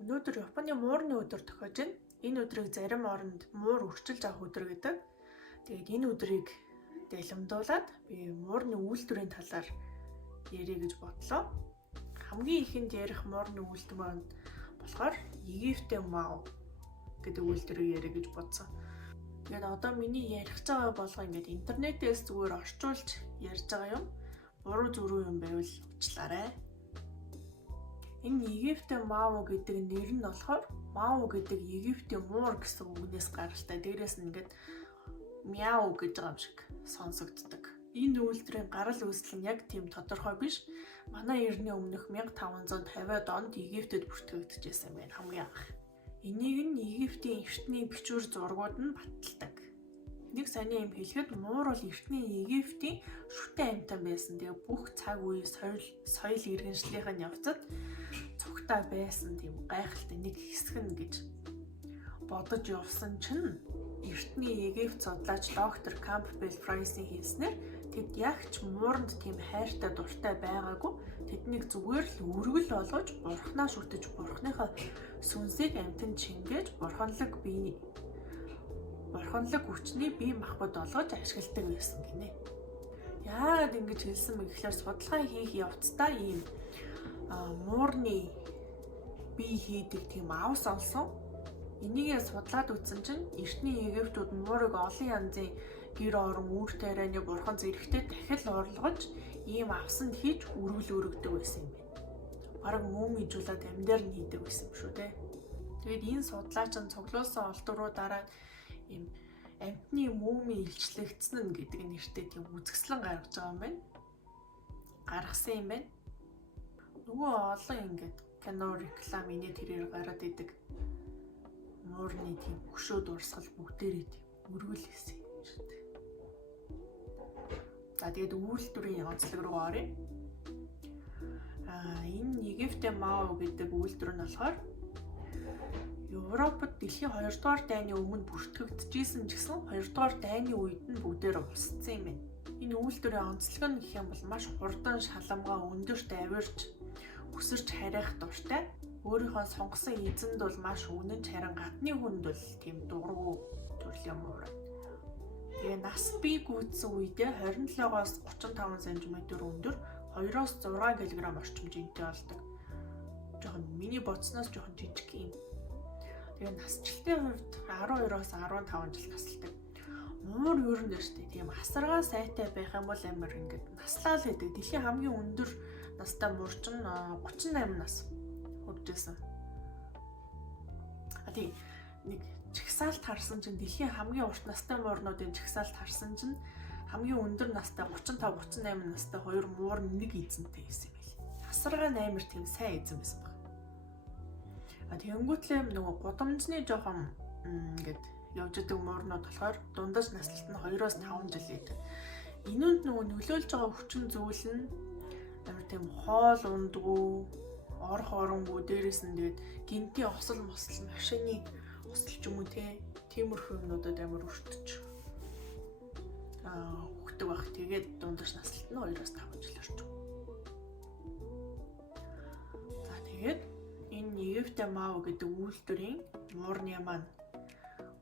Өнөөдөр Японы муурны өдөр тохиож байна. Энэ өдрийг зарим оронд муур өрчилж авах өдөр гэдэг. Тэгээд энэ өдрийг дэлгэмдуулаад би муурны үйлдвэрийн талаар ярих гэж бодлоо. Хамгийн ихэнд ярих муурны үйлдвэр маань болохоор Египте мау гэдэг үйлдвэрийг ярих гэж бодсон. Тэгээд одоо миний ярих байгаа болго ингээд интернетээс зүгээр орчуулж ярьж байгаа юм. Буруу зүрүү юм байвал уучлаарай. Энэ Египте мау гэдэг нэр нь болохоор мау гэдэг Египте муур гэсэн үгнээс гаралтай. Дээрээс нь ингээд мяу гэж байгаа юм шиг сонсогддог. Энэ үйлдвэрийн гарал үүсэл нь яг тийм тодорхой биш. Манай эртний өмнөх 1550-ад онд Египтэд бүртгэгдчихсэн юм байна хамгийн анх. Энийг нь Египтийн эртний бичвэр зургууд нь баталдаг. Нэг сони юм хэлэхэд муур бол эртний Египтийн шүтэн амьтан байсан. Тэгээ бүх цаг үе соёл иргэншлийнх нь явцад цогтой байсан тийм гайхалтай нэг хэсэг нь гэж бодож явсан чинь эртний Египт судлаач доктор Кампбелл Прайсийн хэлснээр тэд яг ч мууранд тийм хайртай дуртай байгаагүй. Тэднийг зүгээр л өргөл болгож бурхнаа шүтэж бурхныхаа сүнсийг амьтанд шингээж бурханлаг хүчний бие махбод олгож ашигладаг байсан гинэ. Яагаад ингэж хэлсэн бэ гэхээр судалгаа хийх явцдаа ийм муурны бие хийдэг тийм авс олсон. Энийгээ судлаад үзсэн чинь эртний Египтүүд муурыг олон янзын гэр орон үр тарианы бурхан зэрэгтэй дахил орлогож ийм авсанд хийж өргөл өргөдөг байсан юм байна. Бараг мөмижүүлээд амьдаар нь хийдэг байсан юм шүү дээ. Тэгээд энэ судлаач нь цуглуулсан олдвруу дараа ийм амьтны мөми илчлэгдсэн нь гэдэг нэртэй тийм үзэсгэлэн гаргаж байгаа юм байна. Гаргасан юм байна. Нөгөө олон ингээд кино реклам инээ тэрээр гараад идэг муурны тийм хөшөө дурсгал бүгдээрээ тийм өргөл хийсэн юм шүү дээ. За тэгээд үйлдвэрийн онцлог руу оръё. Энэ Египте мау гэдэг үйлдвэр нь болохоор Европод дэлхийн 2 дугаар дайны өмнө бүртгэгдчихсэн ч гэсэн 2 дугаар дайны үед нь бүгдээр устсан юм байна. Энэ үйлдвэрийн онцлог нь гэх юм бол маш хурдан шаламгаа өндөрт авирч өсөрч харих дуртай. Өөрийнхөө сонгосон эзэнд бол маш үнэн харин гадны хүнд бол тийм дуургүй төрлийн муур. Тэгээ нас бий гүйцсэн үедээ 27-оос 35 см өндөр 2-оос 6 кг орчим жинтэй болдог. Жохон миний бодсноос жохон жижиг юм. Тэгээ насжилтын хувьд 12-оос 15 жил насалдаг. Муур ер нь шүү дээ. Тийм асаргаа сайтай байх юм бол амар ингээд наслаа л гэдэг. Дэлхийн хамгийн өндөр настай муур чинь 38 нас хүрдээсэн. Тийм нэг чагсаалт харсан чинь дэлхийн хамгийн урт настай муурнуудын чагсаалт харсан чинь хамгийн өндөр настай 35-38 настай хоёр муур нэг эзэнтэй байсан юм байл. Асаргаа амар тийм сайн эзэн байсан баг. Тэнгүүтлээ нөгөө гудамжны жоохон ингээд явж идэг муурнууд болохоор дундаж наслалт нь 2-оос 5 жил идэг. Энүүнд нөгөө нөлөөлж байгаа хүчин зүйл нь амар тийм хоол ундгүй, ор хоронгүй, дээрээс нь тэгээд гинтийн осол машины осол ч юм уу тиймэрхүү юмнуудад амар өртөж хөгдөг байх. Тэгээд дундаж наслалт нь 2-оос 5 жил орчим. За тэгээд энэ Египте мау гэдэг үйлдвэрийн муурны маань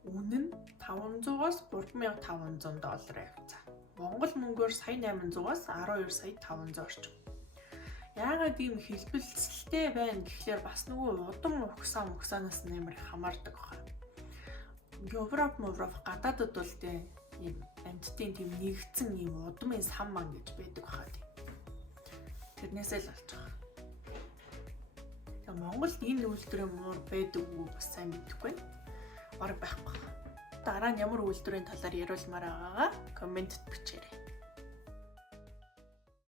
үнэ нь 500-аас 3500 долларын хавцаа. Монгол мөнгөөр сая 800-аас 12 сая 500 орчим. Яагаад ийм хэлбэлцэлтэй байна гэхлээр бас нөгөө удам угсаанаас нэмэр хамаардаг байна. Европ гадаадд бол тийм амьтдын тийм нэгдсэн ийм удмын сан ман гэж байдаг байна. Тэрнээсээ л болж байгаа. Монголд энэ үйлдвэрийн муур байдаг уу бас сайн мэдэхгүй байна. Бараг байхгүй. Дараа нь ямар үйлдвэрийн талаар яриулмаар байгаагаа комментэд бичээрэй.